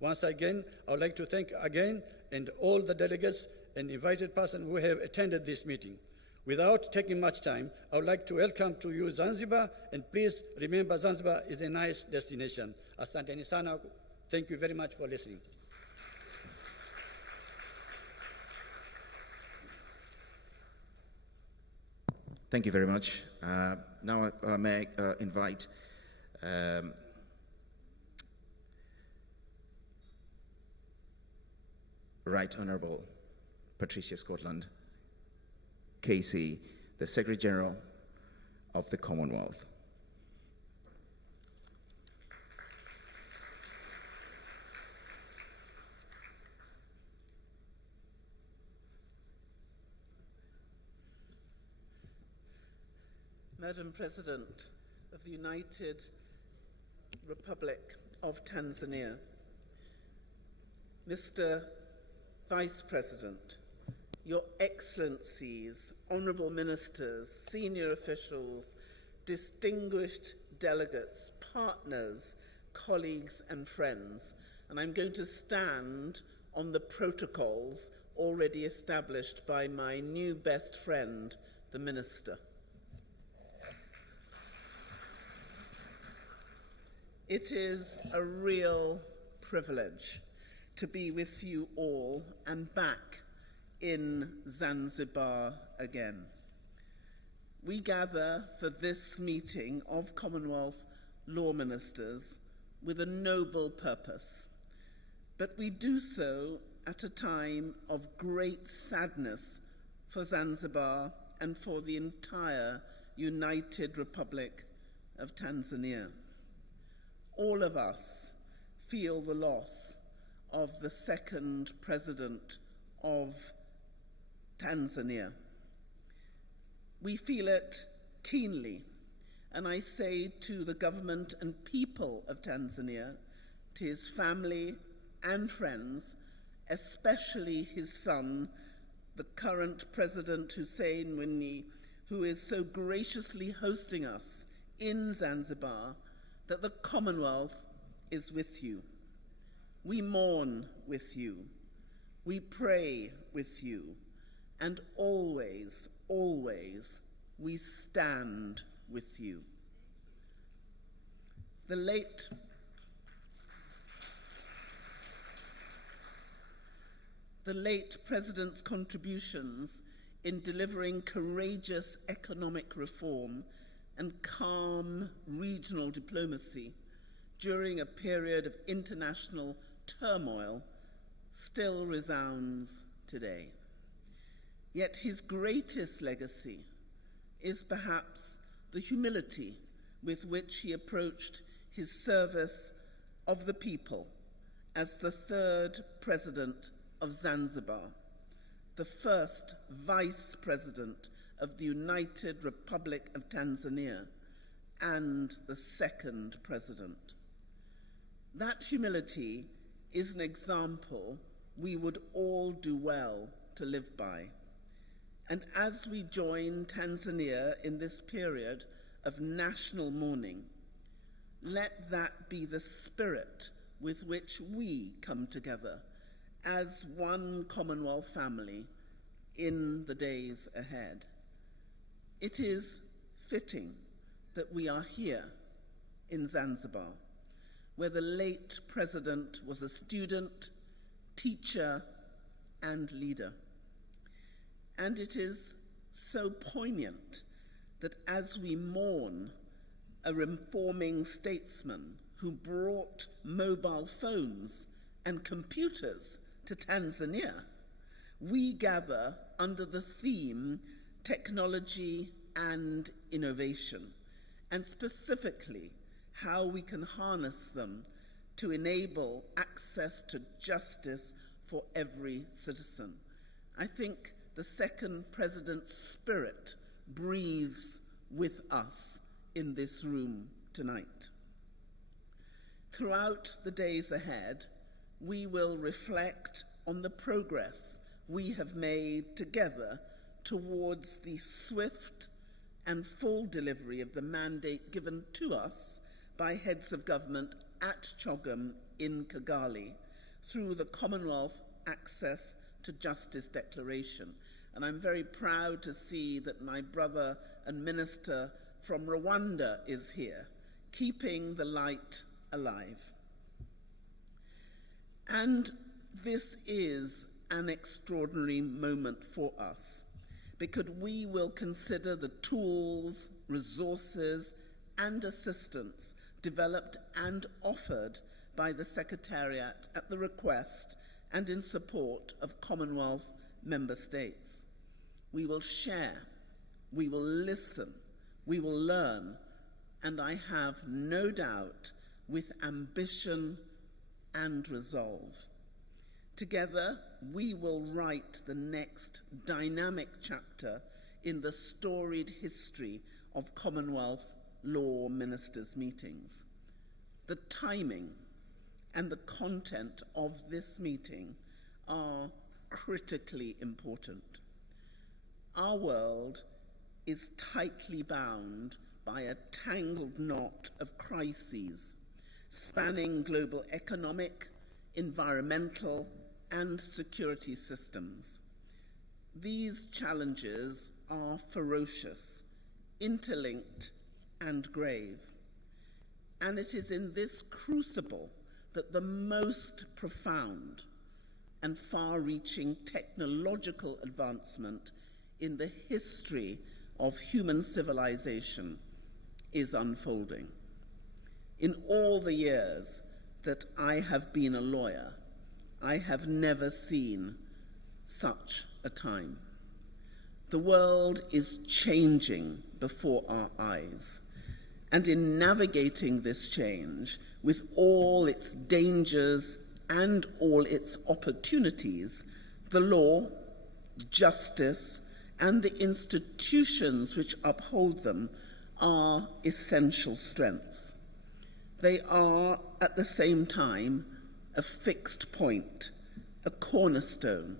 Once again, I would like to thank again and all the delegates and invited persons who have attended this meeting. Without taking much time, I would like to welcome to you Zanzibar, and please remember Zanzibar is a nice destination. Asanteni sana. Thank you very much for listening. Thank you very much. Now I may invite Right Honourable Patricia Scotland, KC, the Secretary General of the Commonwealth. Madam President of the United Republic of Tanzania, Mr. Vice President, Your Excellencies, Honourable Ministers, senior officials, distinguished delegates, partners, colleagues and friends, and I'm going to stand on the protocols already established by my new best friend, the Minister. It is a real privilege to be with you all and back in Zanzibar again. We gather for this meeting of Commonwealth law ministers with a noble purpose, but we do so at a time of great sadness for Zanzibar and for the entire United Republic of Tanzania. All of us feel the loss of the second president of Tanzania. We feel it keenly, and I say to the government and people of Tanzania, to his family and friends, especially his son, the current President Hussein Mwinyi, who is so graciously hosting us in Zanzibar, that the Commonwealth is with you. We mourn with you. We pray with you. And always, always, we stand with you. The late President's contributions in delivering courageous economic reform and calm regional diplomacy during a period of international turmoil still resounds today. Yet his greatest legacy is perhaps the humility with which he approached his service of the people as the third president of Zanzibar, the first vice president of the United Republic of Tanzania, and the second president. That humility is an example we would all do well to live by. And as we join Tanzania in this period of national mourning, let that be the spirit with which we come together as one Commonwealth family in the days ahead. It is fitting that we are here in Zanzibar, where the late president was a student, teacher, and leader. And it is so poignant that as we mourn a reforming statesman who brought mobile phones and computers to Tanzania, we gather under the theme technology and innovation, and specifically how we can harness them to enable access to justice for every citizen. I think the second president's spirit breathes with us in this room tonight. Throughout the days ahead, we will reflect on the progress we have made together towards the swift and full delivery of the mandate given to us by heads of government at CHOGM in Kigali, through the Commonwealth Access to Justice Declaration. And I'm very proud to see that my brother and minister from Rwanda is here, keeping the light alive. And this is an extraordinary moment for us, because we will consider the tools, resources, and assistance developed and offered by the Secretariat at the request and in support of Commonwealth member states. We will share, we will listen, we will learn, and I have no doubt with ambition and resolve. Together, we will write the next dynamic chapter in the storied history of Commonwealth law ministers' meetings. The timing and the content of this meeting are critically important. Our world is tightly bound by a tangled knot of crises spanning global economic, environmental, and security systems. These challenges are ferocious, interlinked, and grave. And it is in this crucible that the most profound and far-reaching technological advancement in the history of human civilization is unfolding. In all the years that I have been a lawyer, I have never seen such a time. The world is changing before our eyes, and in navigating this change with all its dangers and all its opportunities, the law, justice, and the institutions which uphold them are essential strengths. They are, at the same time, a fixed point, a cornerstone,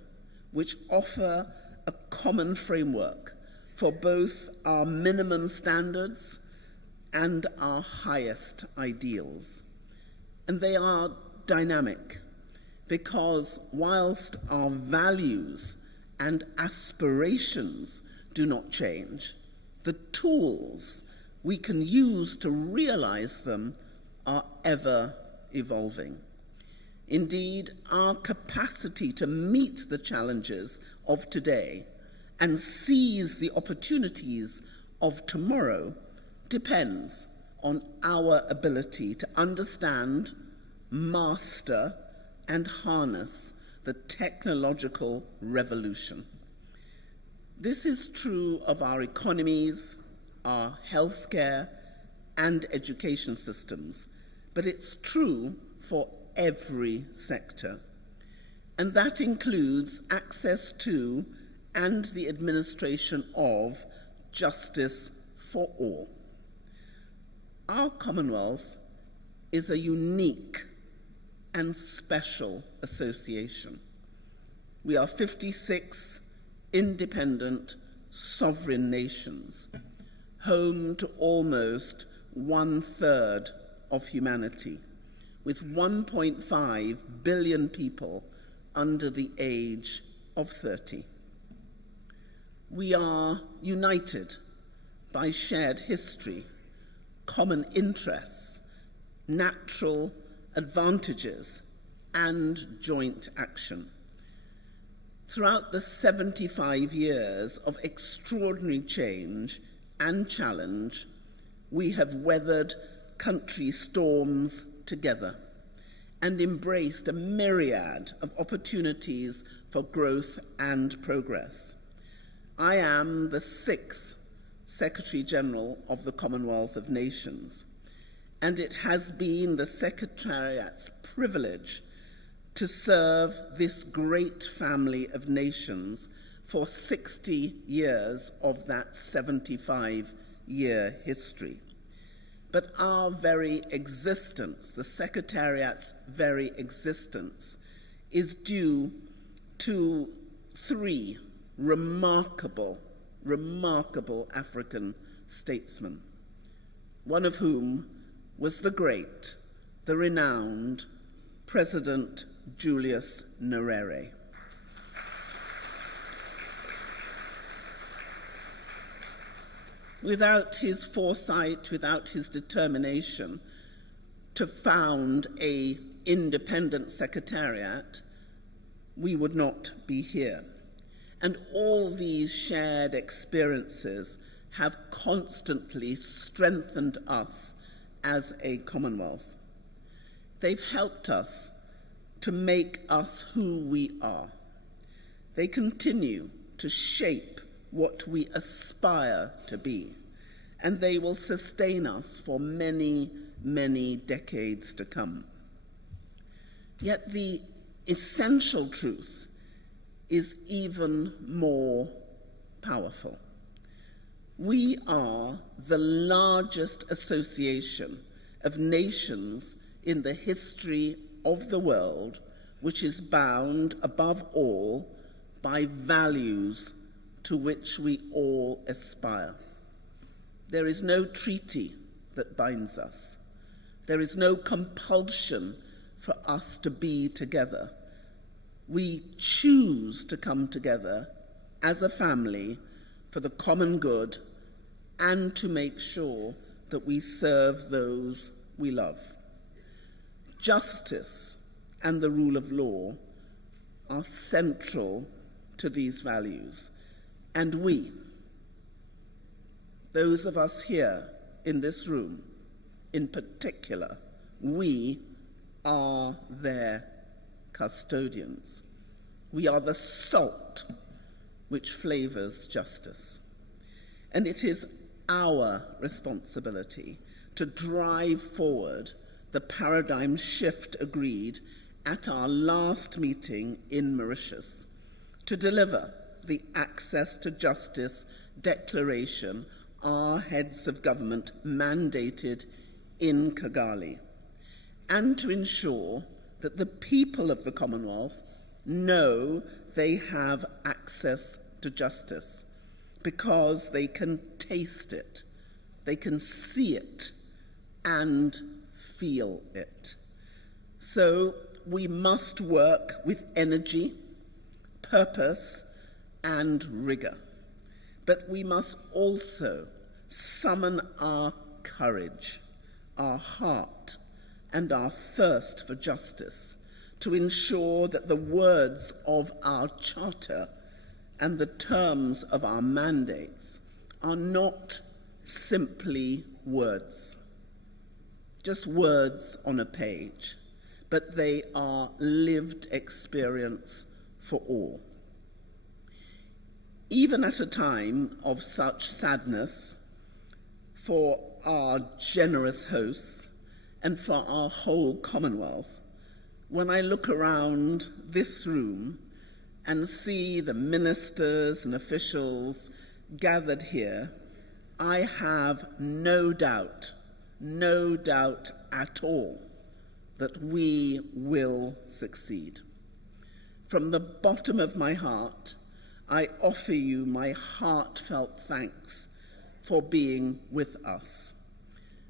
which offer a common framework for both our minimum standards and our highest ideals. And they are dynamic, because whilst our values and aspirations do not change, the tools we can use to realize them are ever evolving. Indeed, our capacity to meet the challenges of today and seize the opportunities of tomorrow depends on our ability to understand, master, and harness the technological revolution. This is true of our economies, our healthcare, and education systems, but it's true for every sector. And that includes access to and the administration of justice for all. Our Commonwealth is a unique and special association. We are 56 independent, sovereign nations, home to almost 1/3 of humanity, with 1.5 billion people under the age of 30. We are united by shared history, common interests, natural advantages, and joint action. Throughout the 75 years of extraordinary change and challenge, we have weathered country storms together and embraced a myriad of opportunities for growth and progress. I am the 6th Secretary General of the Commonwealth of Nations, and it has been the Secretariat's privilege to serve this great family of nations for 60 years of that 75-year history. But our very existence, the Secretariat's very existence, is due to 3 remarkable African statesmen, one of whom was the great, the renowned President Julius Nyerere. Without his foresight, without his determination to found an independent secretariat, we would not be here. And all these shared experiences have constantly strengthened us as a Commonwealth. They've helped us to make us who we are. They continue to shape what we aspire to be, and they will sustain us for many, many decades to come. Yet the essential truth is even more powerful. We are the largest association of nations in the history of the world, which is bound above all by values to which we all aspire. There is no treaty that binds us. There is no compulsion for us to be together. We choose to come together as a family for the common good and to make sure that we serve those we love. Justice and the rule of law are central to these values. And we, those of us here in this room in particular, we are their custodians. We are the salt which flavors justice. And it is our responsibility to drive forward the paradigm shift agreed at our last meeting in Mauritius, to deliver the Access to Justice Declaration our heads of government mandated in Kigali, and to ensure that the people of the Commonwealth know they have access to justice because they can taste it, they can see it, and feel it. So we must work with energy, purpose, and rigor. But we must also summon our courage, our heart, and our thirst for justice to ensure that the words of our charter and the terms of our mandates are not simply words, just words on a page, but they are lived experience for all. Even at a time of such sadness for our generous hosts and for our whole Commonwealth, when I look around this room and see the ministers and officials gathered here, I have no doubt at all that we will succeed. From the bottom of my heart, I offer you my heartfelt thanks for being with us.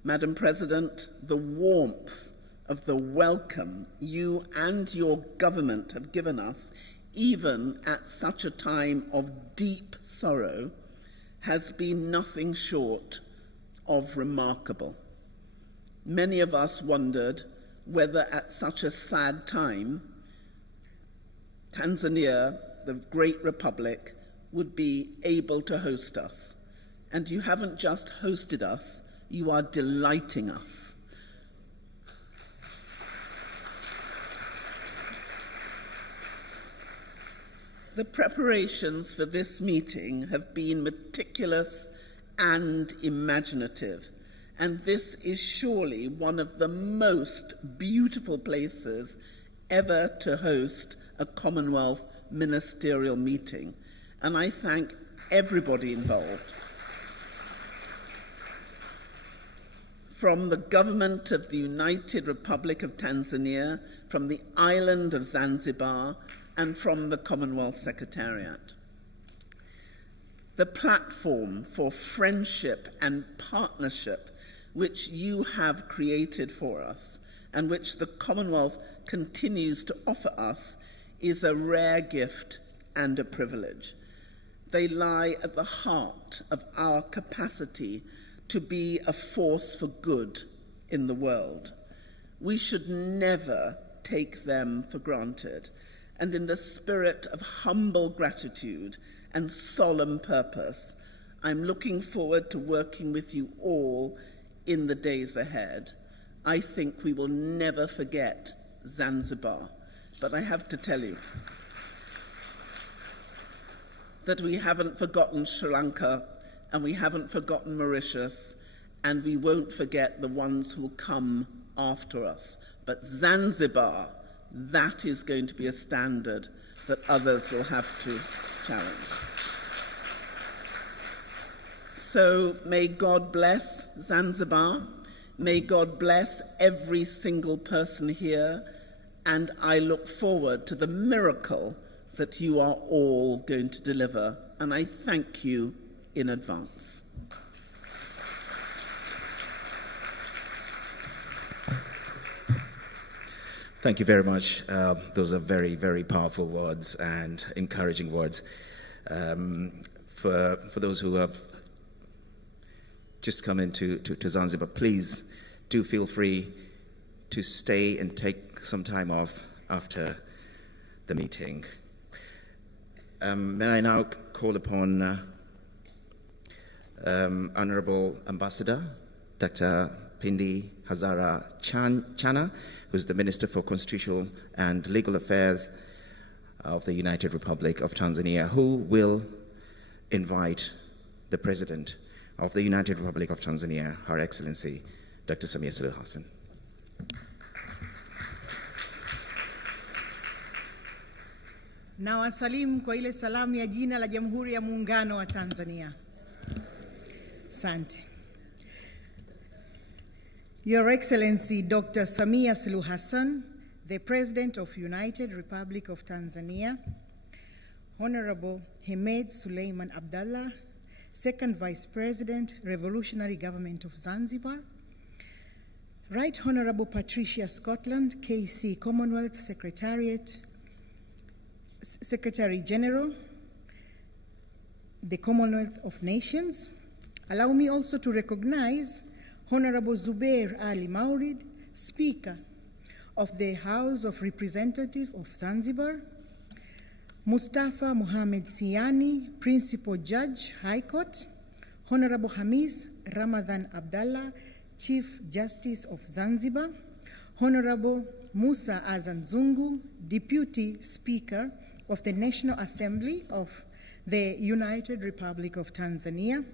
Madam President, the warmth of the welcome you and your government have given us, even at such a time of deep sorrow, has been nothing short of remarkable. Many of us wondered whether at such a sad time, Tanzania, the great republic, would be able to host us. And you haven't just hosted us, you are delighting us. The preparations for this meeting have been meticulous and imaginative, and this is surely one of the most beautiful places ever to host a Commonwealth ministerial meeting, and I thank everybody involved. From the government of the United Republic of Tanzania, from the island of Zanzibar, and from the Commonwealth Secretariat. The platform for friendship and partnership which you have created for us and which the Commonwealth continues to offer us is a rare gift and a privilege. They lie at the heart of our capacity to be a force for good in the world. We should never take them for granted, and in the spirit of humble gratitude and solemn purpose, I'm looking forward to working with you all in the days ahead. I think we will never forget Zanzibar, but I have to tell you that we haven't forgotten Sri Lanka, and we haven't forgotten Mauritius, and we won't forget the ones who will come after us. But Zanzibar, that is going to be a standard that others will have to challenge. So may God bless Zanzibar. May God bless every single person here. And I look forward to the miracle that you are all going to deliver. And I thank you in advance. Thank you very much. Those are very, very powerful words and encouraging words. For those who have just come into Zanzibar, please do feel free to stay and take some time off after the meeting. May I now call upon Honorable Ambassador Dr. Pindi Hazara Chana, who's the Minister for Constitutional and Legal Affairs of the United Republic of Tanzania, who will invite the President of the United Republic of Tanzania, Her Excellency Dr. Samia Suluhu Hassan. Na wasalimu kwa ile salamu ya jina la Jamhuri ya Muungano wa Tanzania. Asante. Your Excellency Dr. Samia Suluhu Hassan, the President of United Republic of Tanzania, Honorable Hemed Suleiman Abdallah, Second Vice President, Revolutionary Government of Zanzibar, Right Honorable Patricia Scotland, KC Commonwealth Secretary General, the Commonwealth of Nations. Allow me also to recognize Honorable Zubair Ali Maurid, Speaker of the House of Representatives of Zanzibar, Mustafa Mohamed Siani, Principal Judge, High Court, Honorable Hamis Ramadan Abdallah, Chief Justice of Zanzibar, Honorable Musa Azan Zungu, Deputy Speaker of the National Assembly of the United Republic of Tanzania,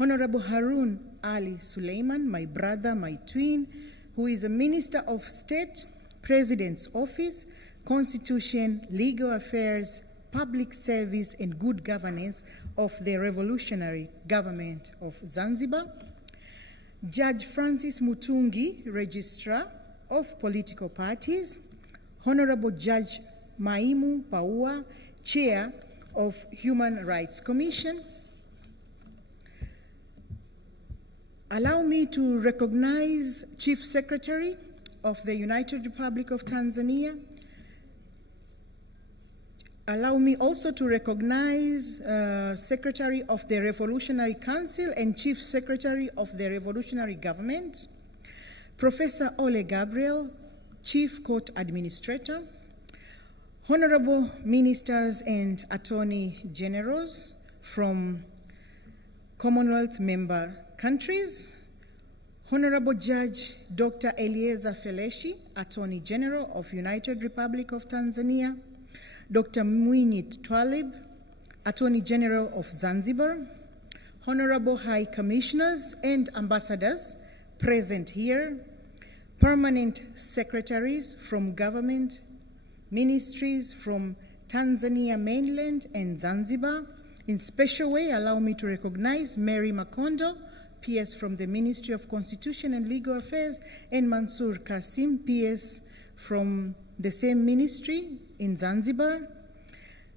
Honorable Harun Ali Suleiman, my brother, my twin, who is a Minister of State, President's Office, Constitution, Legal Affairs, Public Service and Good Governance of the Revolutionary Government of Zanzibar, Judge Francis Mutungi, Registrar of Political Parties, Honorable Judge Maimu Paua, Chair of Human Rights Commission. Allow me to recognize Chief Secretary of the United Republic of Tanzania. Allow me also to recognize Secretary of the Revolutionary Council and Chief Secretary of the Revolutionary Government, Professor Ole Gabriel, Chief Court Administrator, Honorable Ministers and Attorney Generals from Commonwealth member countries, Honorable Judge Dr. Eliezer Feleshi, Attorney General of United Republic of Tanzania, Dr. Mwinyi Twalib, Attorney General of Zanzibar, Honorable High Commissioners and Ambassadors present here, permanent secretaries from government, ministries from Tanzania mainland and Zanzibar. In special way, allow me to recognize Mary Makondo, PS from the Ministry of Constitution and Legal Affairs, and Mansour Kasim, PS from the same ministry in Zanzibar.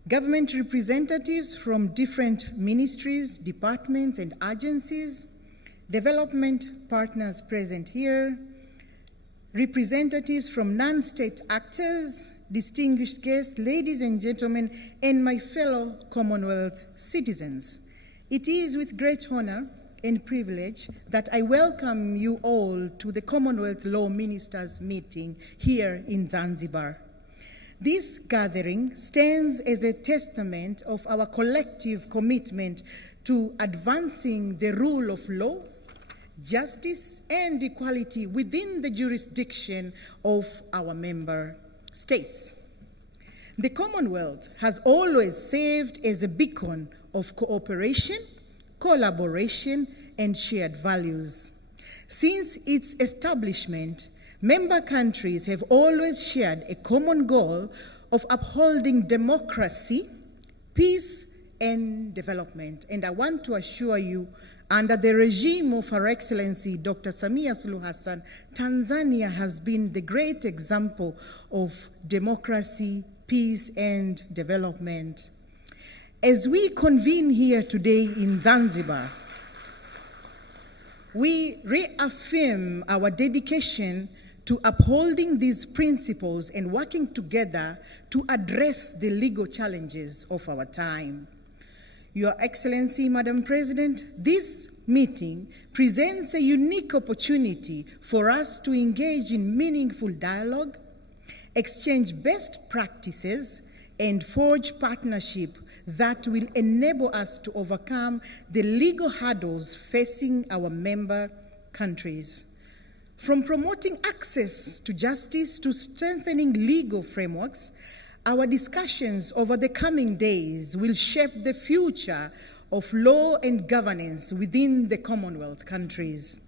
Government representatives from different ministries, departments, and agencies. Development partners present here. representatives from non-state actors, distinguished guests, ladies and gentlemen, and my fellow Commonwealth citizens. It is with great honor and privilege that I welcome you all to the Commonwealth Law Ministers meeting here in Zanzibar. This gathering stands as a testament of our collective commitment to advancing the rule of law, justice, and equality within the jurisdiction of our member states. The Commonwealth has always served as a beacon of cooperation, collaboration, and shared values. Since its establishment, member countries have always shared a common goal of upholding democracy, peace, and development. And I want to assure you, under the regime of Her Excellency Dr. Samia Suluhu Hassan, Tanzania has been the great example of democracy, peace, and development. As we convene here today in Zanzibar, we reaffirm our dedication to upholding these principles and working together to address the legal challenges of our time. Your Excellency, Madam President, this meeting presents a unique opportunity for us to engage in meaningful dialogue, exchange best practices, and forge partnership that will enable us to overcome the legal hurdles facing our member countries. From promoting access to justice to strengthening legal frameworks, our discussions over the coming days will shape the future of law and governance within the Commonwealth countries.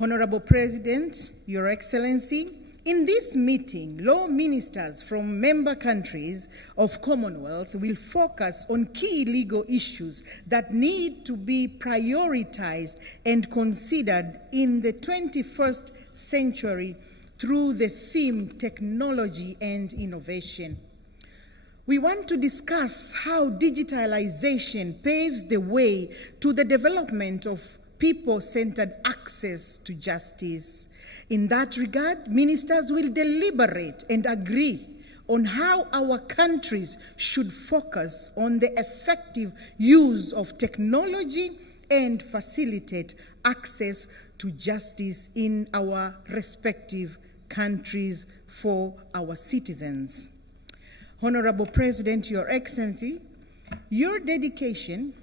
Honorable President, Your Excellency, in this meeting, law ministers from member countries of Commonwealth will focus on key legal issues that need to be prioritized and considered in the 21st century through the theme technology and innovation. We want to discuss how digitalization paves the way to the development of people-centered access to justice. In that regard, ministers will deliberate and agree on how our countries should focus on the effective use of technology and facilitate access to justice in our respective countries for our citizens. Honorable President, Your Excellency, your dedication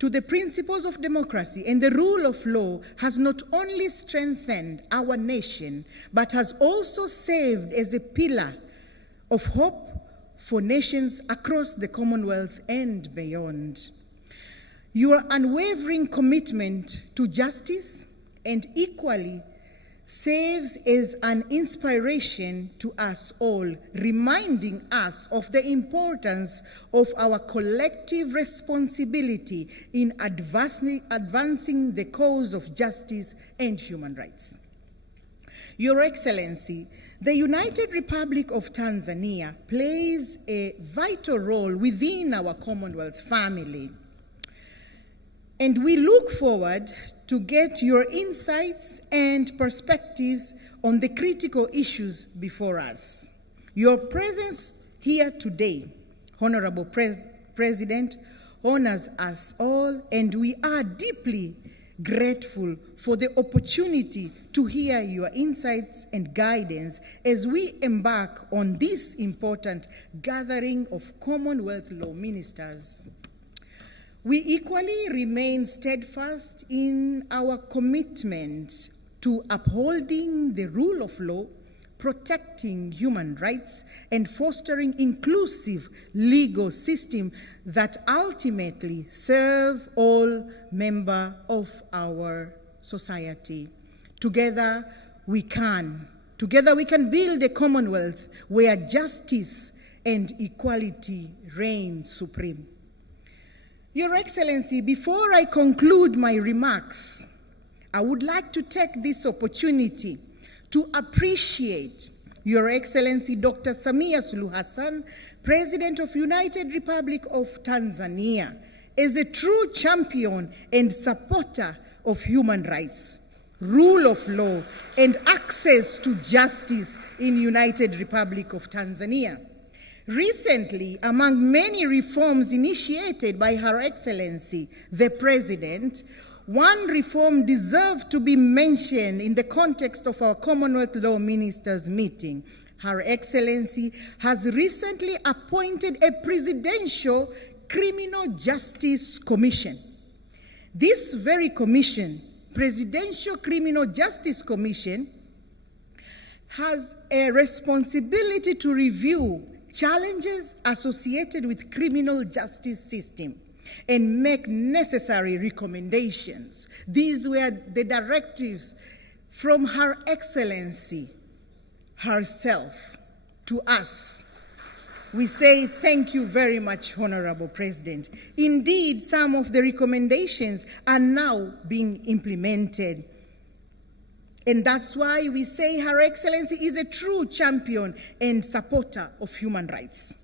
to the principles of democracy and the rule of law has not only strengthened our nation, but has also served as a pillar of hope for nations across the Commonwealth and beyond. Your unwavering commitment to justice and equality serves as an inspiration to us all, reminding us of the importance of our collective responsibility in advancing the cause of justice and human rights. Your Excellency, the United Republic of Tanzania plays a vital role within our Commonwealth family, and we look forward to get your insights and perspectives on the critical issues before us. Your presence here today, Honorable President, honors us all, and we are deeply grateful for the opportunity to hear your insights and guidance as we embark on this important gathering of Commonwealth law ministers. We equally remain steadfast in our commitment to upholding the rule of law, protecting human rights, and fostering inclusive legal system that ultimately serve all members of our society. Together we can build a Commonwealth where justice and equality reign supreme. Your Excellency, before I conclude my remarks, I would like to take this opportunity to appreciate Your Excellency Dr. Samia Suluhu Hassan, President of United Republic of Tanzania, as a true champion and supporter of human rights, rule of law, and access to justice in United Republic of Tanzania. Recently, among many reforms initiated by Her Excellency, the President, one reform deserved to be mentioned in the context of our Commonwealth Law Ministers meeting. Her Excellency has recently appointed a Presidential Criminal Justice Commission. This very commission, Presidential Criminal Justice Commission, has a responsibility to review challenges associated with criminal justice system and make necessary recommendations. These were the directives from Her Excellency herself to us. We say thank you very much, Honorable President. Indeed, some of the recommendations are now being implemented. And that's why we say Her Excellency is a true champion and supporter of human rights.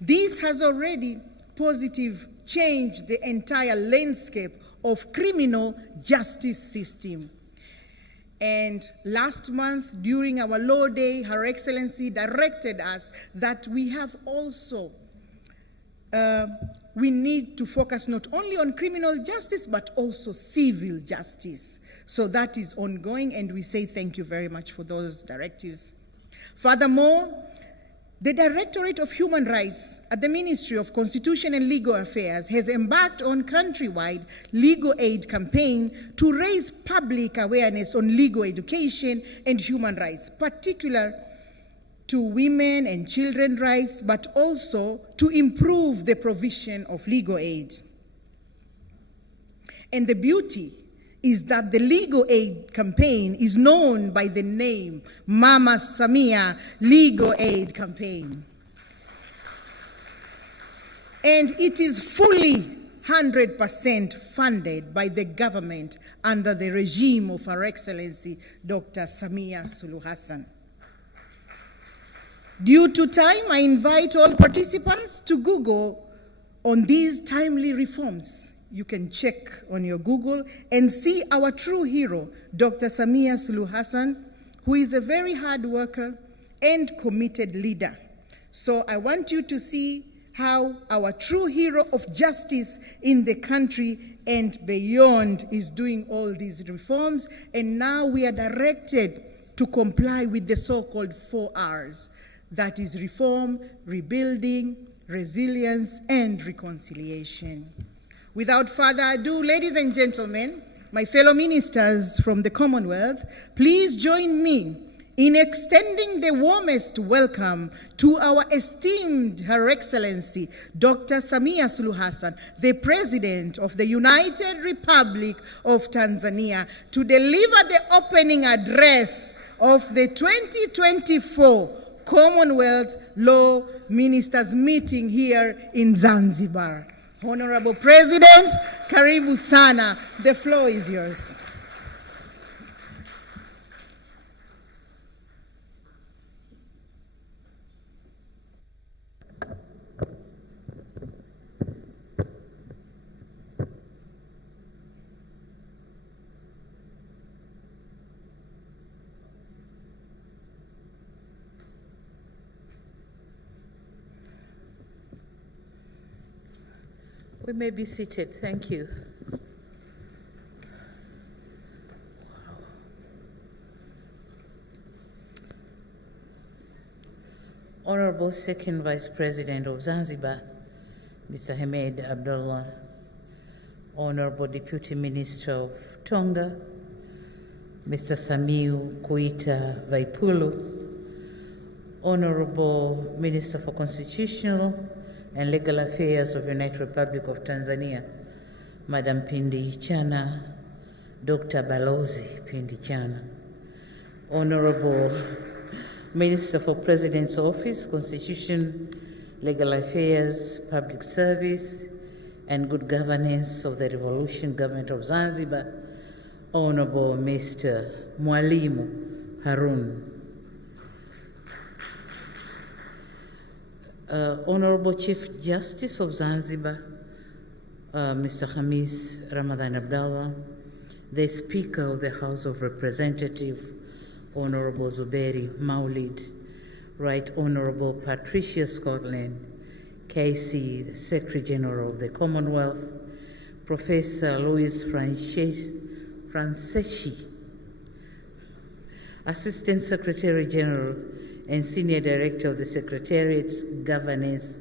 This has already positively changed the entire landscape of criminal justice system. And last month, during our Law Day, Her Excellency directed us that we have also, we need to focus not only on criminal justice, but also civil justice. So that is ongoing, and we say thank you very much for those directives. Furthermore, the Directorate of Human Rights at the Ministry of Constitution and Legal Affairs has embarked on countrywide legal aid campaign to raise public awareness on legal education and human rights, particularly to women and children's rights, but also to improve the provision of legal aid. And the beauty is that the legal aid campaign is known by the name Mama Samia Legal Aid Campaign. And it is fully 100% funded by the government under the regime of Her Excellency Dr. Samia Suluhu Hassan. Due to time, I invite all participants to Google on these timely reforms. You can check on your Google and see our true hero, Dr. Samia Suluhu Hassan, who is a very hard worker and committed leader. So I want you to see how our true hero of justice in the country and beyond is doing all these reforms. And now we are directed to comply with the so-called 4 R's. That is reform, rebuilding, resilience, and reconciliation. Without further ado, ladies and gentlemen, my fellow ministers from the Commonwealth, please join me in extending the warmest welcome to our esteemed Her Excellency, Dr. Samia Suluhu Hassan, the President of the United Republic of Tanzania, to deliver the opening address of the 2024 Commonwealth Law Ministers meeting here in Zanzibar. Honorable President, karibu sana. The floor is yours. We may be seated. Thank you. Honorable Second Vice President of Zanzibar, Mr. Hamed Abdullah, Honorable Deputy Minister of Tonga, Mr. Samiu Kuita Vaipulu, Honorable Minister for Constitutional and Legal Affairs of the United Republic of Tanzania, Madam Pindi Chana, Dr. Balozi Pindi Chana, Honorable Minister for President's Office, Constitution, Legal Affairs, Public Service, and Good Governance of the Revolution Government of Zanzibar, Honorable Mr. Mwalimu Harun. Honorable Chief Justice of Zanzibar, Mr. Hamis Ramadan Abdallah, the Speaker of the House of Representatives, Honorable Zuberi Maulid, Right Honorable Patricia Scotland, KC, the Secretary General of the Commonwealth, Professor Louis Franceschi, Assistant Secretary General and Senior Director of the Secretariat's Governance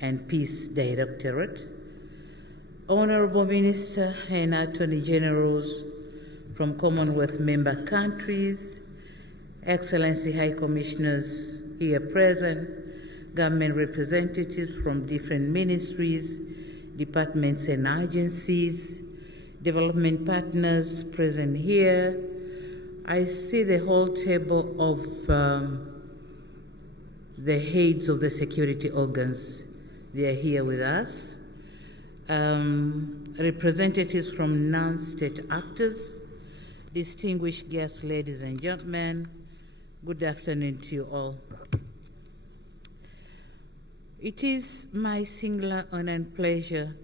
and Peace Directorate, Honorable Minister and Attorney Generals from Commonwealth member countries, Excellency High Commissioners here present, government representatives from different ministries, departments and agencies, development partners present here. I see the whole table of the heads of the security organs. They are here with us. Representatives from non-state actors, distinguished guests, ladies and gentlemen, good afternoon to you all. It is my singular honor and pleasure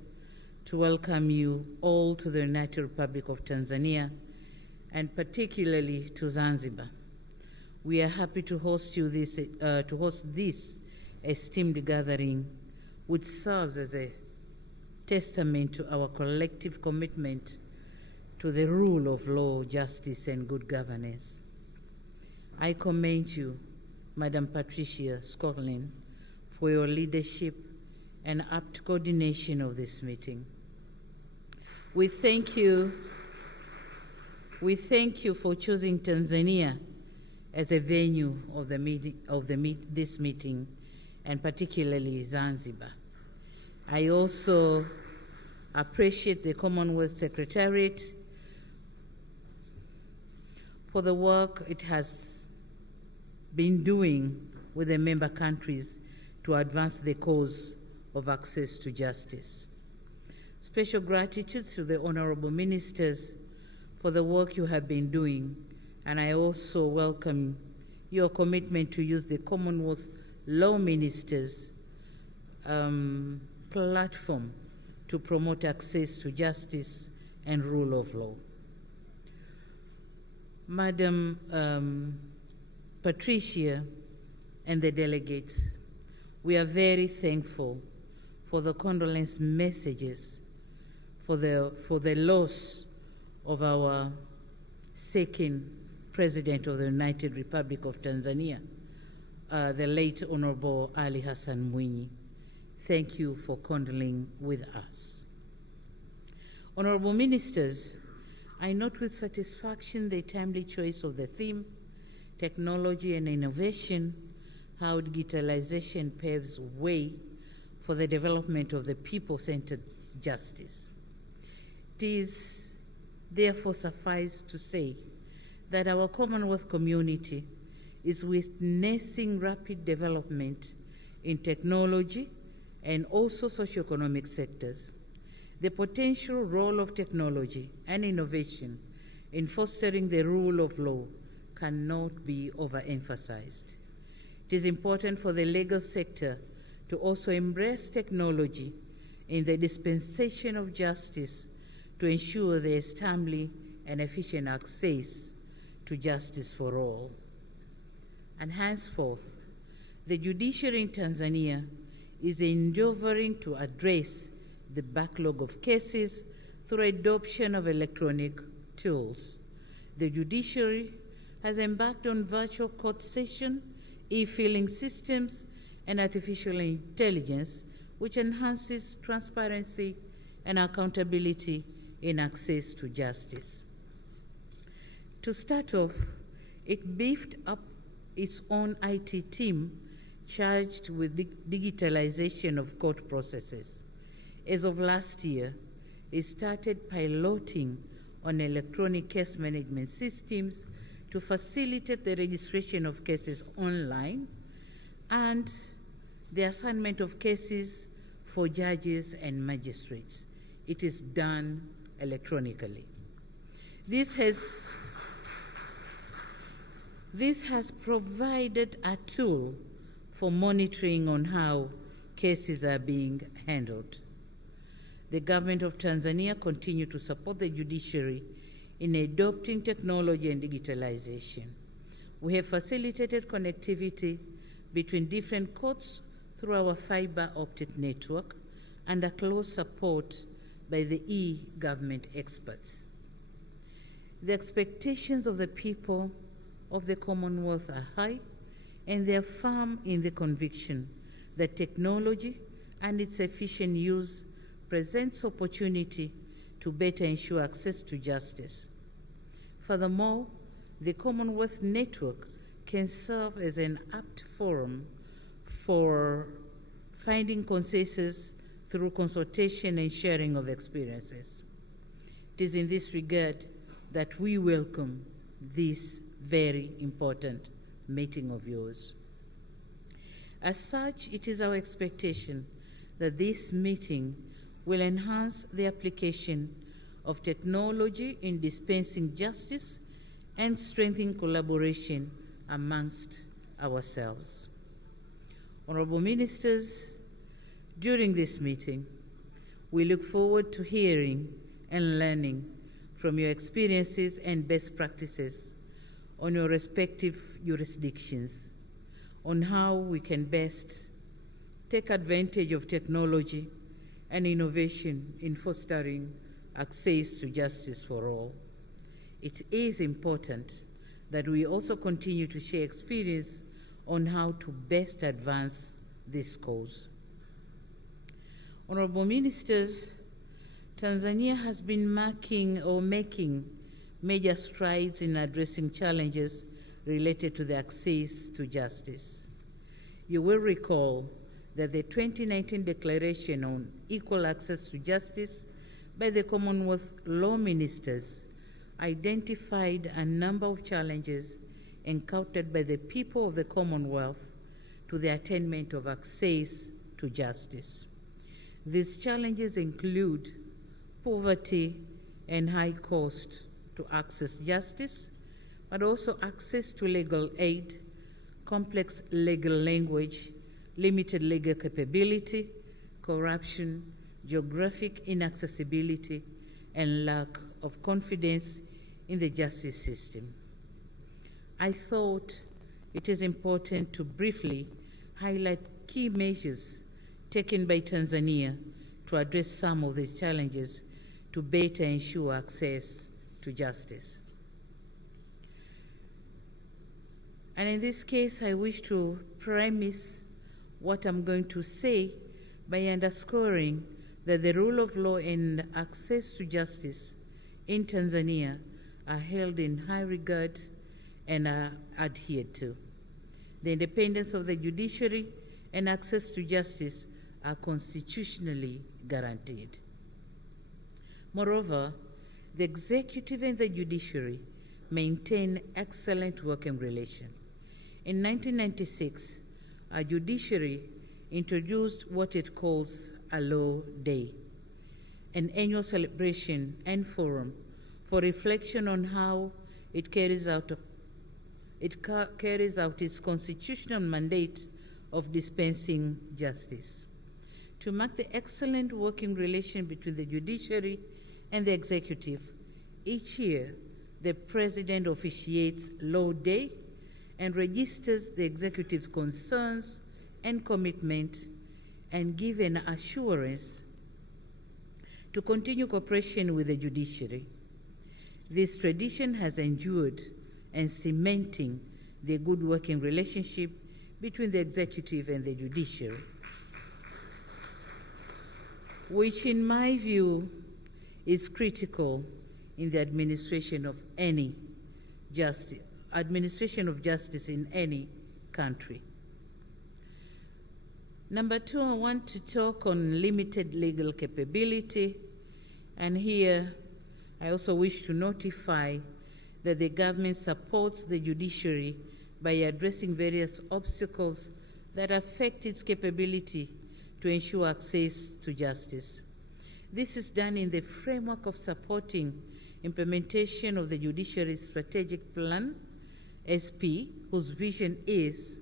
to welcome you all to the United Republic of Tanzania, and particularly to Zanzibar. We are happy to host this esteemed gathering, which serves as a testament to our collective commitment to the rule of law, justice, and good governance. I commend you, Madam Patricia Scotland, for your leadership and apt coordination of this meeting. We thank you for choosing Tanzania as a venue of this meeting, and particularly Zanzibar. I also appreciate the Commonwealth Secretariat for the work it has been doing with the member countries to advance the cause of access to justice. Special gratitude to the honorable ministers for the work you have been doing, and I also welcome your commitment to use the Commonwealth Law Ministers platform to promote access to justice and rule of law. Madam Patricia and the delegates, we are very thankful for the condolence messages for the loss of our second President of the United Republic of Tanzania, the late Honorable Ali Hassan Mwinyi. Thank you for condoling with us. Honorable Ministers, I note with satisfaction the timely choice of the theme, technology and innovation, how digitalization paves way for the development of the people-centered justice. It is therefore suffice to say that our Commonwealth community is witnessing rapid development in technology and also socioeconomic sectors. The potential role of technology and innovation in fostering the rule of law cannot be overemphasized. It is important for the legal sector to also embrace technology in the dispensation of justice to ensure there is timely and efficient access to justice for all. And henceforth, the judiciary in Tanzania is endeavoring to address the backlog of cases through adoption of electronic tools. The judiciary has embarked on virtual court session, e-filing systems, and artificial intelligence, which enhances transparency and accountability in access to justice. To start off, it beefed up its own IT team charged with digitalization of court processes. As of last year, it started piloting on electronic case management systems to facilitate the registration of cases online and the assignment of cases for judges and magistrates. It is done electronically. This has provided a tool for monitoring on how cases are being handled. The government of Tanzania continues to support the judiciary in adopting technology and digitalization. We have facilitated connectivity between different courts through our fiber optic network under close support by the e-government experts. The expectations of the people of the Commonwealth are high, and they are firm in the conviction that technology and its efficient use presents opportunity to better ensure access to justice. Furthermore, the Commonwealth Network can serve as an apt forum for finding consensus through consultation and sharing of experiences. It is in this regard that we welcome this very important meeting of yours. As such, it is our expectation that this meeting will enhance the application of technology in dispensing justice and strengthen collaboration amongst ourselves. Honorable Ministers, during this meeting, we look forward to hearing and learning from your experiences and best practices on your respective jurisdictions, on how we can best take advantage of technology and innovation in fostering access to justice for all. It is important that we also continue to share experience on how to best advance this cause. Honorable Ministers, Tanzania has been making major strides in addressing challenges related to the access to justice. You will recall that the 2019 Declaration on Equal Access to Justice by the Commonwealth Law Ministers identified a number of challenges encountered by the people of the Commonwealth to the attainment of access to justice. These challenges include poverty and high cost to access justice, but also access to legal aid, complex legal language, limited legal capability, corruption, geographic inaccessibility, and lack of confidence in the justice system. I thought it is important to briefly highlight key measures taken by Tanzania to address some of these challenges to better ensure access to justice. And in this case, I wish to premise what I'm going to say by underscoring that the rule of law and access to justice in Tanzania are held in high regard and are adhered to. The independence of the judiciary and access to justice are constitutionally guaranteed. Moreover, the executive and the judiciary maintain excellent working relations. In 1996, our judiciary introduced what it calls a Law Day, an annual celebration and forum for reflection on how it carries out its constitutional mandate of dispensing justice. To mark the excellent working relation between the judiciary and the executive, each year the President officiates Law Day and registers the executive's concerns and commitment and give an assurance to continue cooperation with the judiciary. This tradition has endured and cementing the good working relationship between the executive and the judiciary, which in my view is critical in the administration of justice in any country. Number two, I want to talk on limited legal capability, and here I also wish to notify that the government supports the judiciary by addressing various obstacles that affect its capability to ensure access to justice. This is done in the framework of supporting implementation of the Judiciary's Strategic Plan, SP, whose vision is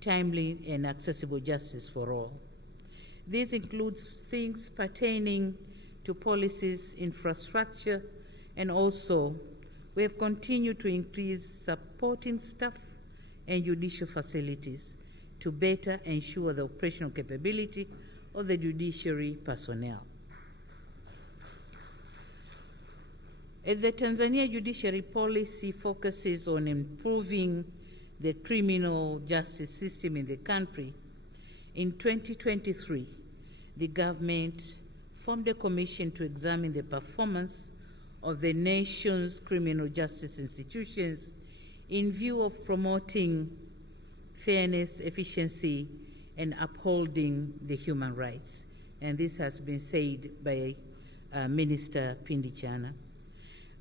timely and accessible justice for all. This includes things pertaining to policies, infrastructure, and also we have continued to increase supporting staff and judicial facilities to better ensure the operational capability of the judiciary personnel. The Tanzania judiciary policy focuses on improving the criminal justice system in the country. In 2023, the government formed a commission to examine the performance of the nation's criminal justice institutions in view of promoting fairness, efficiency, and upholding the human rights. And this has been said by Minister Pindi Chana.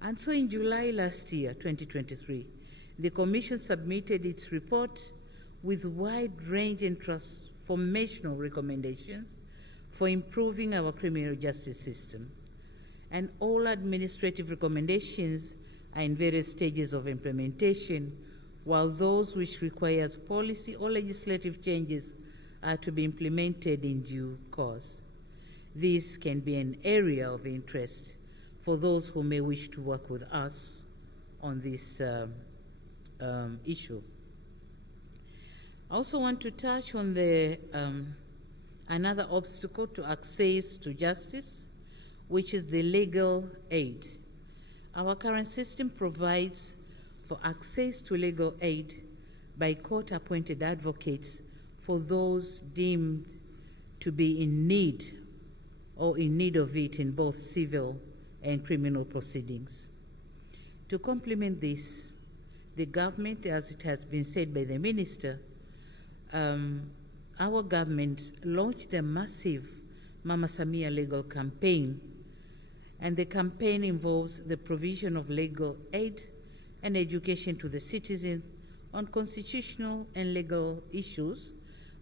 And so in July last year, 2023, the Commission submitted its report with wide-ranging transformational recommendations for improving our criminal justice system. And all administrative recommendations are in various stages of implementation, while those which requires policy or legislative changes are to be implemented in due course. This can be an area of interest for those who may wish to work with us on this issue. I also want to touch on the another obstacle to access to justice, which is the legal aid. Our current system provides for access to legal aid by court-appointed advocates for those deemed to be in need or in need of it in both civil and criminal proceedings. To complement this, the government, as it has been said by the minister, our government launched a massive Mama Samia legal campaign, and the campaign involves the provision of legal aid and education to the citizens on constitutional and legal issues,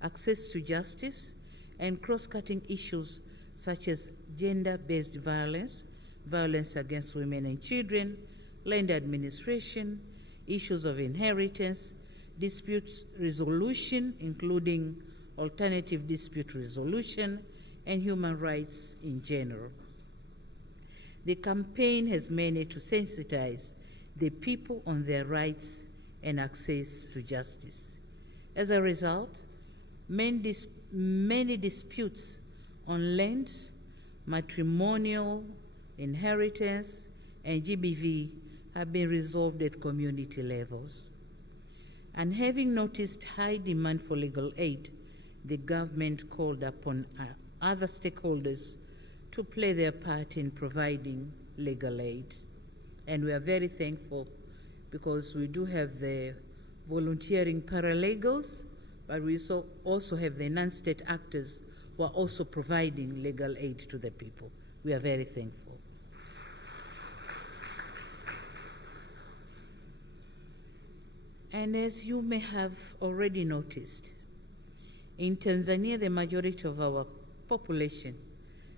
access to justice, and cross-cutting issues such as gender-based violence, violence against women and children, land administration, issues of inheritance, dispute resolution, including alternative dispute resolution, and human rights in general. The campaign has managed to sensitize the people on their rights and access to justice. As a result, many disputes on land, matrimonial, inheritance, and GBV have been resolved at community levels. And having noticed high demand for legal aid, the government called upon other stakeholders to play their part in providing legal aid. And we are very thankful because we do have the volunteering paralegals, but we also have the non-state actors who are also providing legal aid to the people. We are very thankful. And as you may have already noticed, in Tanzania, the majority of our population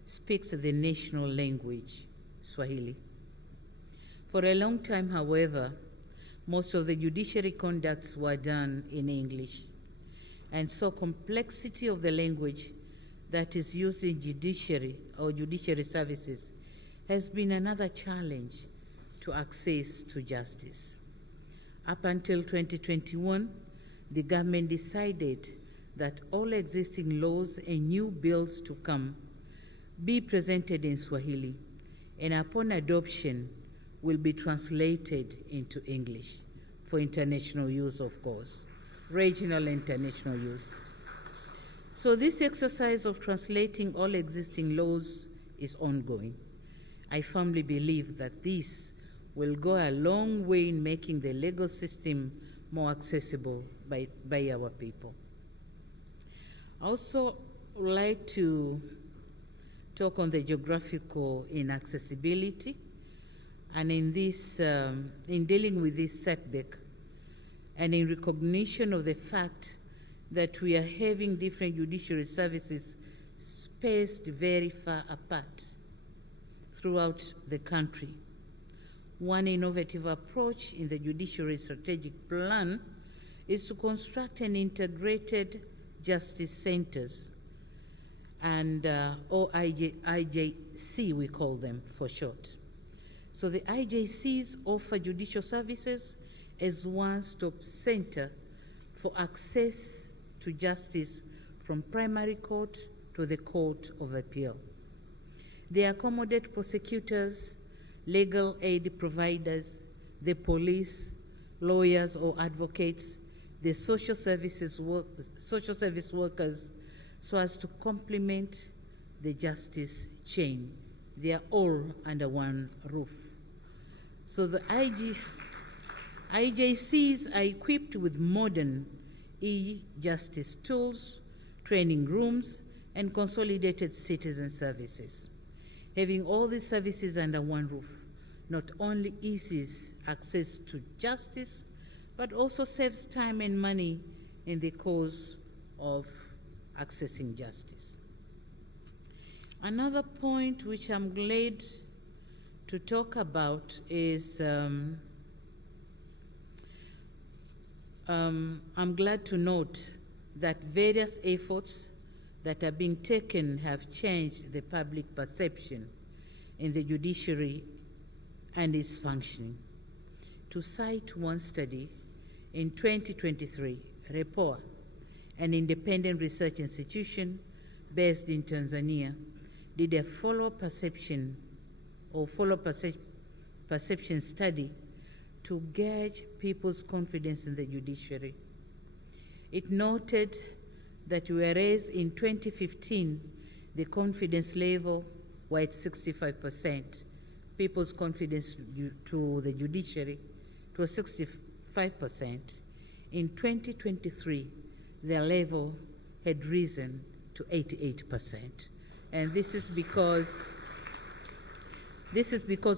speaks the national language, Swahili. For a long time, however, most of the judiciary conducts were done in English. And so complexity of the language that is used in judiciary or judiciary services has been another challenge to access to justice. Up until 2021, the government decided that all existing laws and new bills to come be presented in Swahili, and upon adoption will be translated into English for international use, of course, regional and international use. So this exercise of translating all existing laws is ongoing. I firmly believe that this will go a long way in making the legal system more accessible by our people. I also would like to talk on the geographical inaccessibility, and in this, in dealing with this setback, and in recognition of the fact that we are having different judiciary services spaced very far apart throughout the country. One innovative approach in the judiciary strategic plan is to construct an integrated justice centers, and or IJC we call them for short. So the IJCs offer judicial services as one-stop center for access to justice from primary court to the Court of Appeal. They accommodate prosecutors, legal aid providers, the police, lawyers or advocates, the social service workers, so as to complement the justice chain. They are all under one roof. So the IJCs are equipped with modern e-justice tools, training rooms, and consolidated citizen services. Having all these services under one roof not only eases access to justice, but also saves time and money in the cause of accessing justice. Another point which I'm glad to talk about is I'm glad to note that various efforts that are being taken have changed the public perception in the judiciary and its functioning. To cite one study, in 2023, REPOA, an independent research institution based in Tanzania, did a perception study to gauge people's confidence in the judiciary. It noted that whereas in 2015, the confidence level was at 65%, people's confidence to the judiciary was 65%. In 2023, their level had risen to 88%. And this is because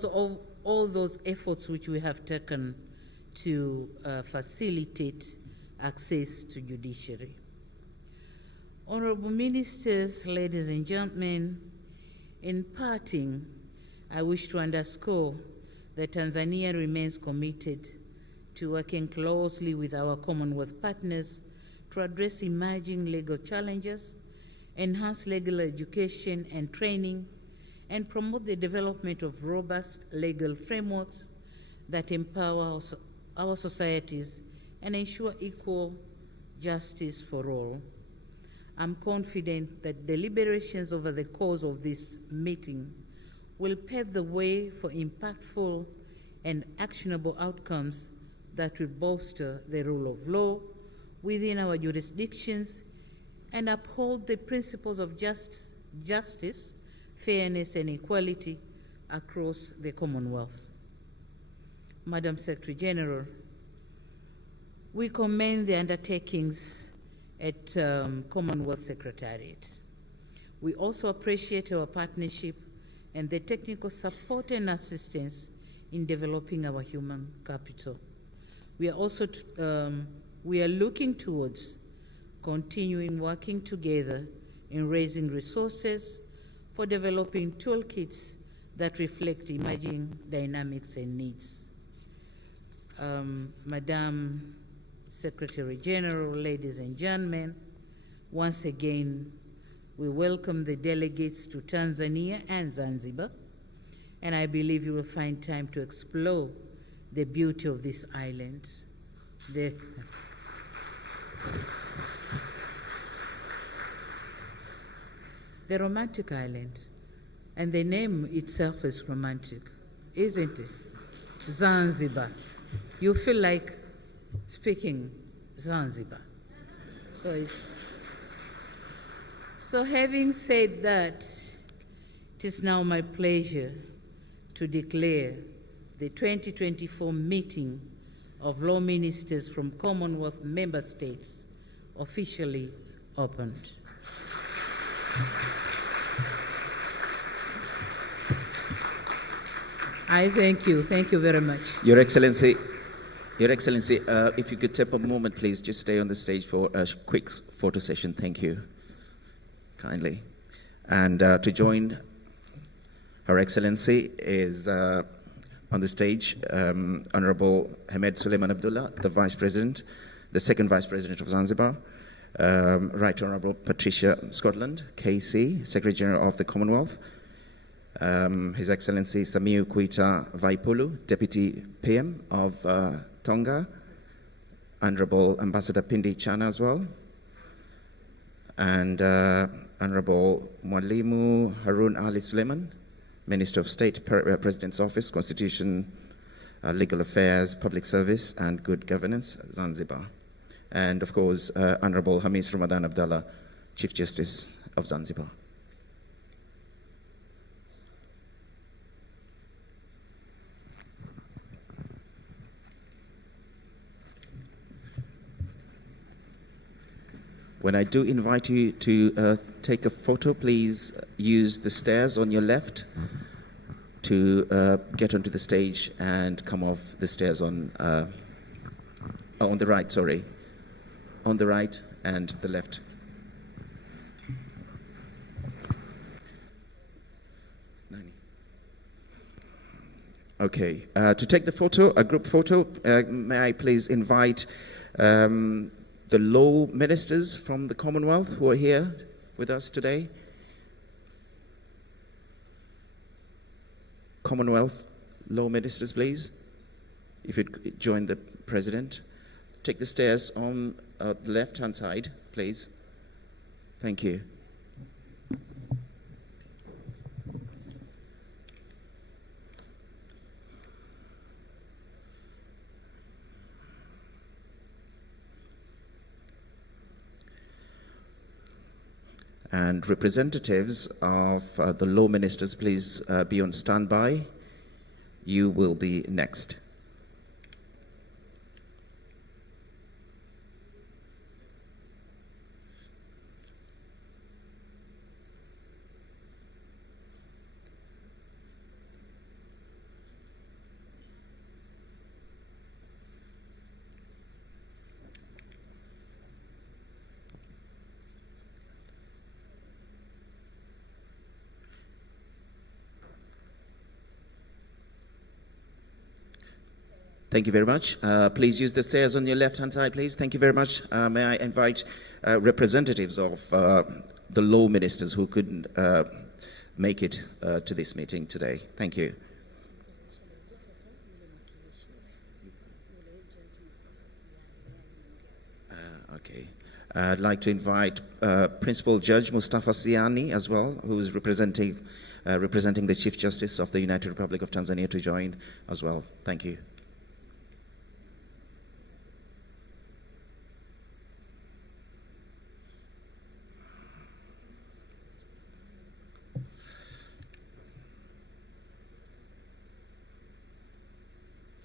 of all those efforts which we have taken to facilitate access to judiciary. Honorable Ministers, ladies and gentlemen, in parting, I wish to underscore that Tanzania remains committed to working closely with our Commonwealth partners to address emerging legal challenges, enhance legal education and training, and promote the development of robust legal frameworks that empower our societies and ensure equal justice for all. I'm confident that deliberations over the course of this meeting will pave the way for impactful and actionable outcomes that will bolster the rule of law within our jurisdictions and uphold the principles of justice, fairness, and equality across the Commonwealth. Madam Secretary General, we commend the undertakings at Commonwealth Secretariat. We also appreciate our partnership and the technical support and assistance in developing our human capital. We are also looking towards continuing working together in raising resources for developing toolkits that reflect emerging dynamics and needs. Madam Secretary General, ladies and gentlemen, once again, we welcome the delegates to Tanzania and Zanzibar, and I believe you will find time to explore the beauty of this island. The romantic island, and the name itself is romantic, isn't it? Zanzibar. You feel like speaking Zanzibar. So having said that, it is now my pleasure to declare the 2024 meeting of law ministers from Commonwealth member states officially opened. I thank you. Thank you very much. Your Excellency, if you could take a moment, please, just stay on the stage for a quick photo session. Thank you, kindly. And to join Her Excellency is on the stage Honorable Hamed Suleiman Abdullah, the Vice President, the second Vice President of Zanzibar, Right Honorable Patricia Scotland, KC, Secretary General of the Commonwealth, His Excellency Samiu Kuita Vaipulu, Deputy PM of Tonga, Honorable Ambassador Pindi Chana as well, and Honorable Mwalimu Harun Ali Suleiman, Minister of State, President's Office, Constitution, Legal Affairs, Public Service, and Good Governance, Zanzibar. And of course, Honorable Hamis Ramadan Abdallah, Chief Justice of Zanzibar. When I do invite you to take a photo, please use the stairs on your left to get onto the stage and come off the stairs on the right, sorry. On the right and the left. Okay, to take the photo, a group photo, may I please invite the law ministers from the Commonwealth who are here with us today. Commonwealth law ministers, please, if you'd join the President. Take the stairs on the left-hand side, please. Thank you. And representatives of the law ministers, please be on standby. You will be next. Thank you very much. Please use the stairs on your left-hand side, please. Thank you very much. May I invite representatives of the law ministers who couldn't make it to this meeting today. Thank you. Okay. I'd like to invite Principal Judge Mustafa Siani as well, who is representing the Chief Justice of the United Republic of Tanzania, to join as well. Thank you.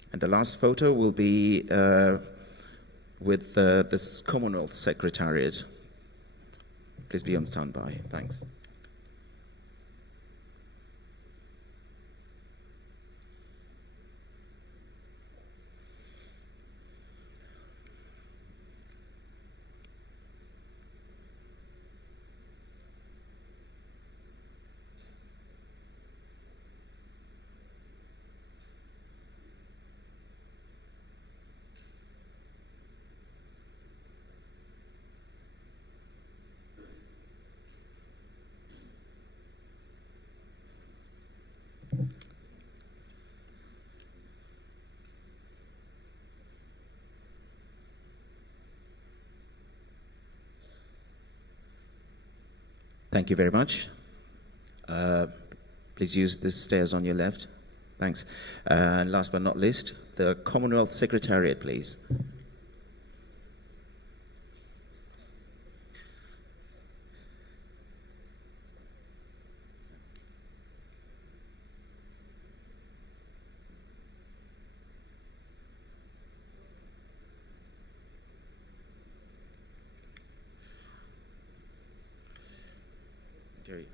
And the last photo will be with this Commonwealth Secretariat. Please be on standby. Thanks. Thank you very much. Please use the stairs on your left. Thanks. And last but not least, the Commonwealth Secretariat, please. Jerry.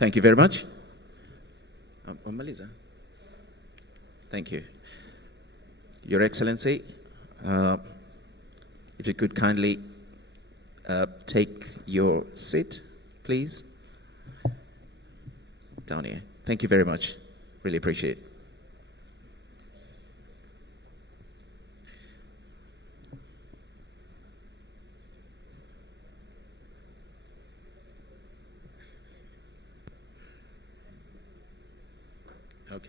Thank you very much. Melissa. Thank you. Your Excellency, if you could kindly take your seat, please. Down here. Thank you very much. Really appreciate it. Okay.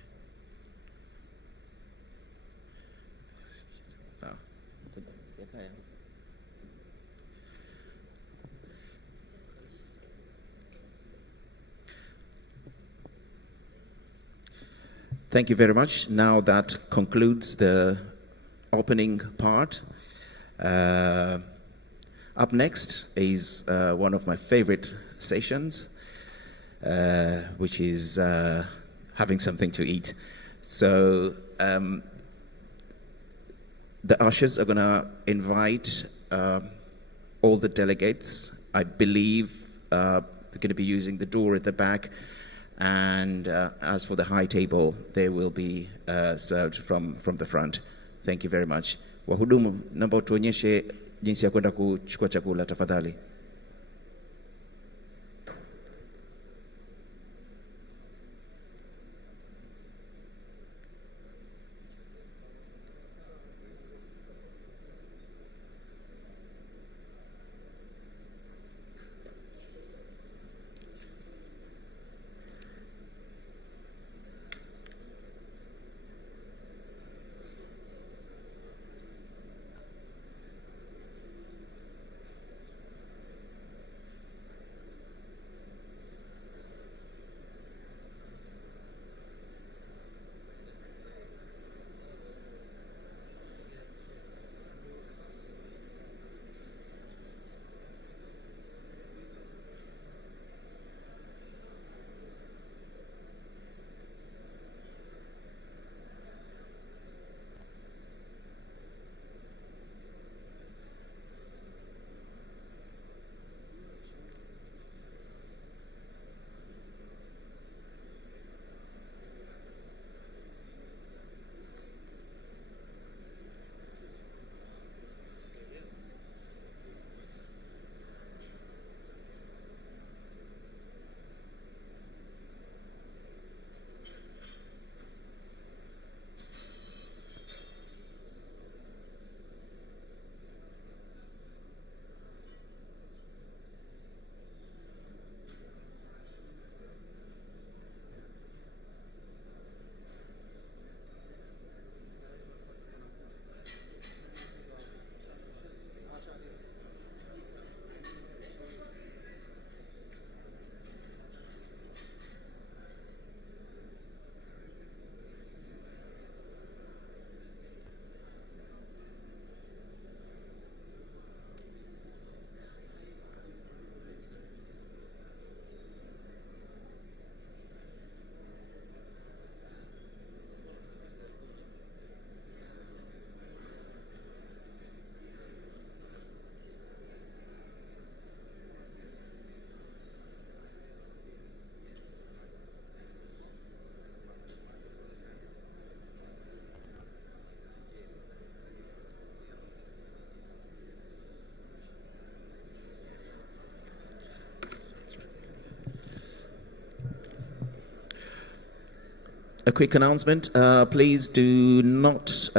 Thank you very much. Now that concludes the opening part. Up next is one of my favorite sessions, which is having something to eat. So the ushers are going to invite all the delegates. I believe they're going to be using the door at the back. And as for the high table, they will be served from the front. Thank you very much. Wahudumu, naomba tuonyeshe jinsi ya kwenda kuchukua chakula tafadhali. A quick announcement, please do not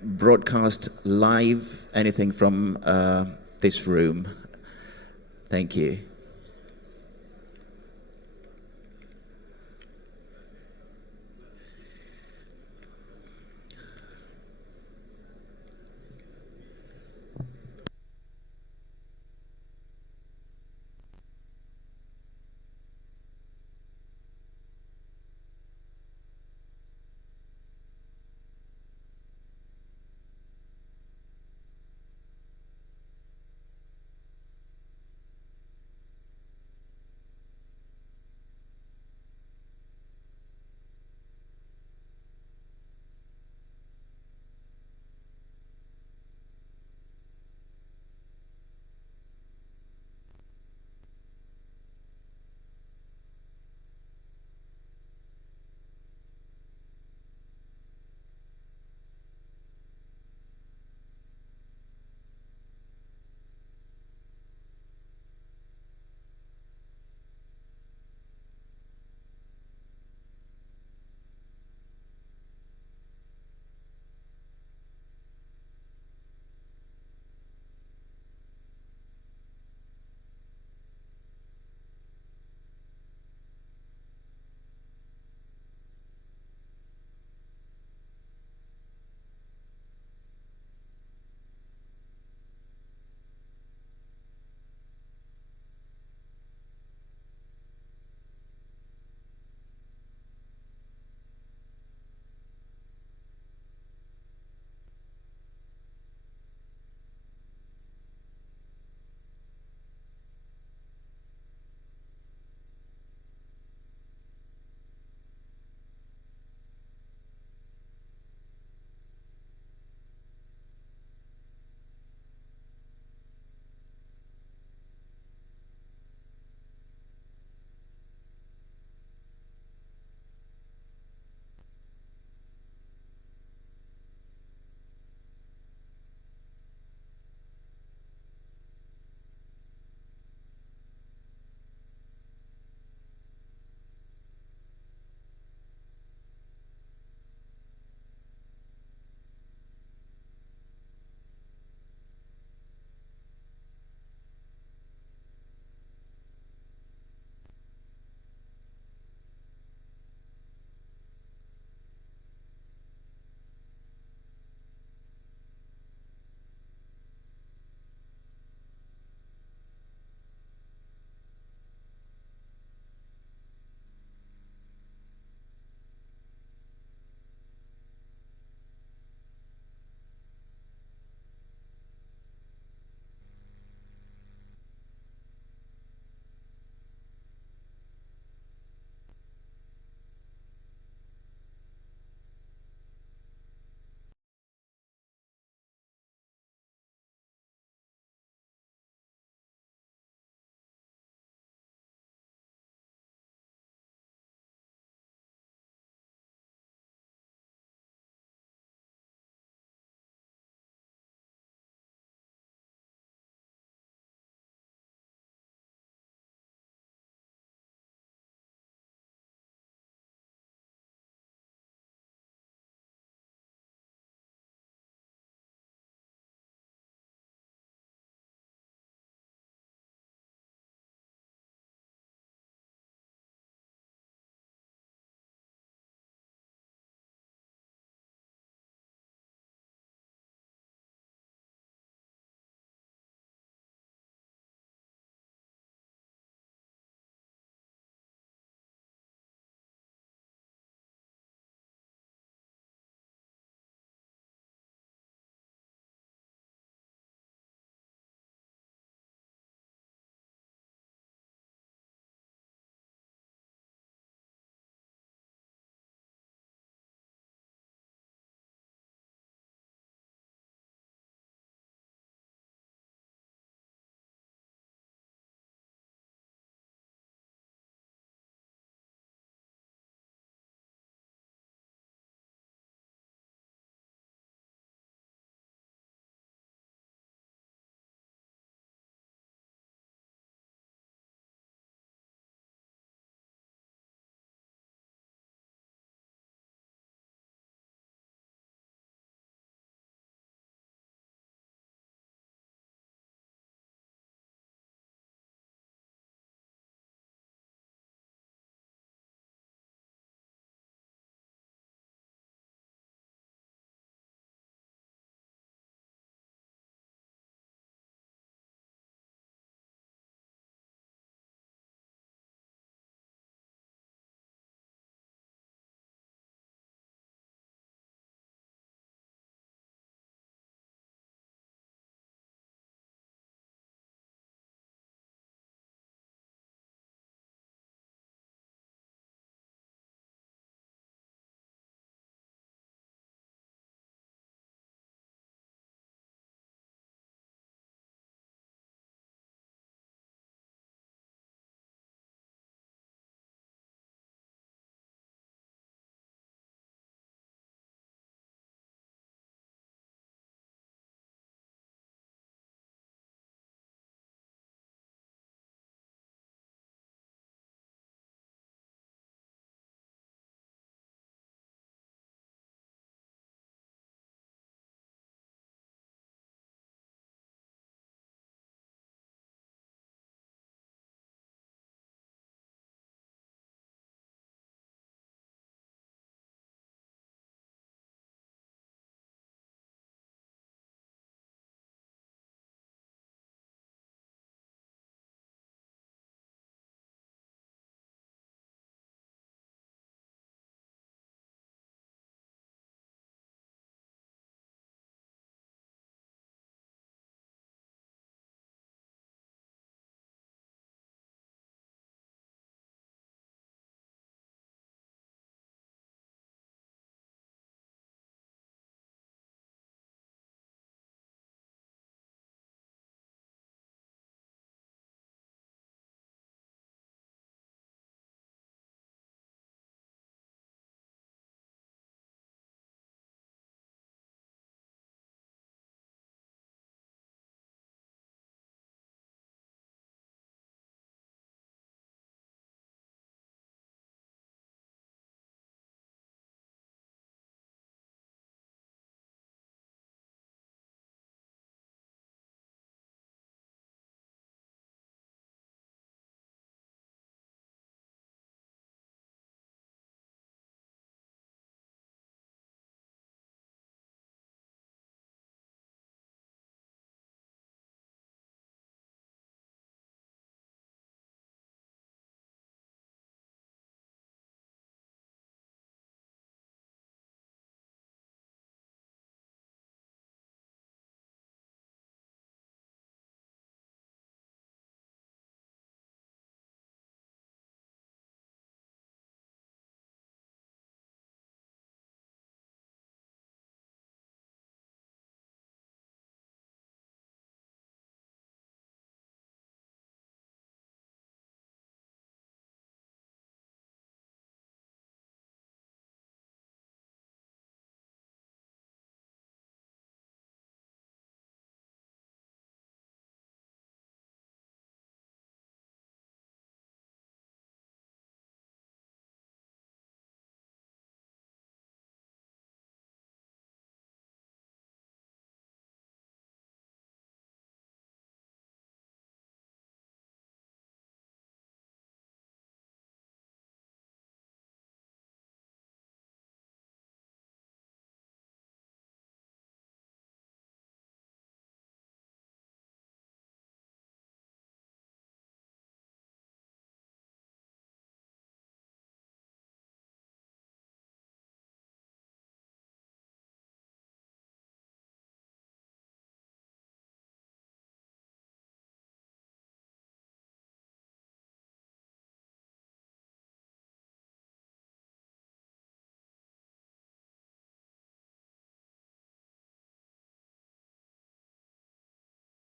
broadcast live anything from this room. Thank you.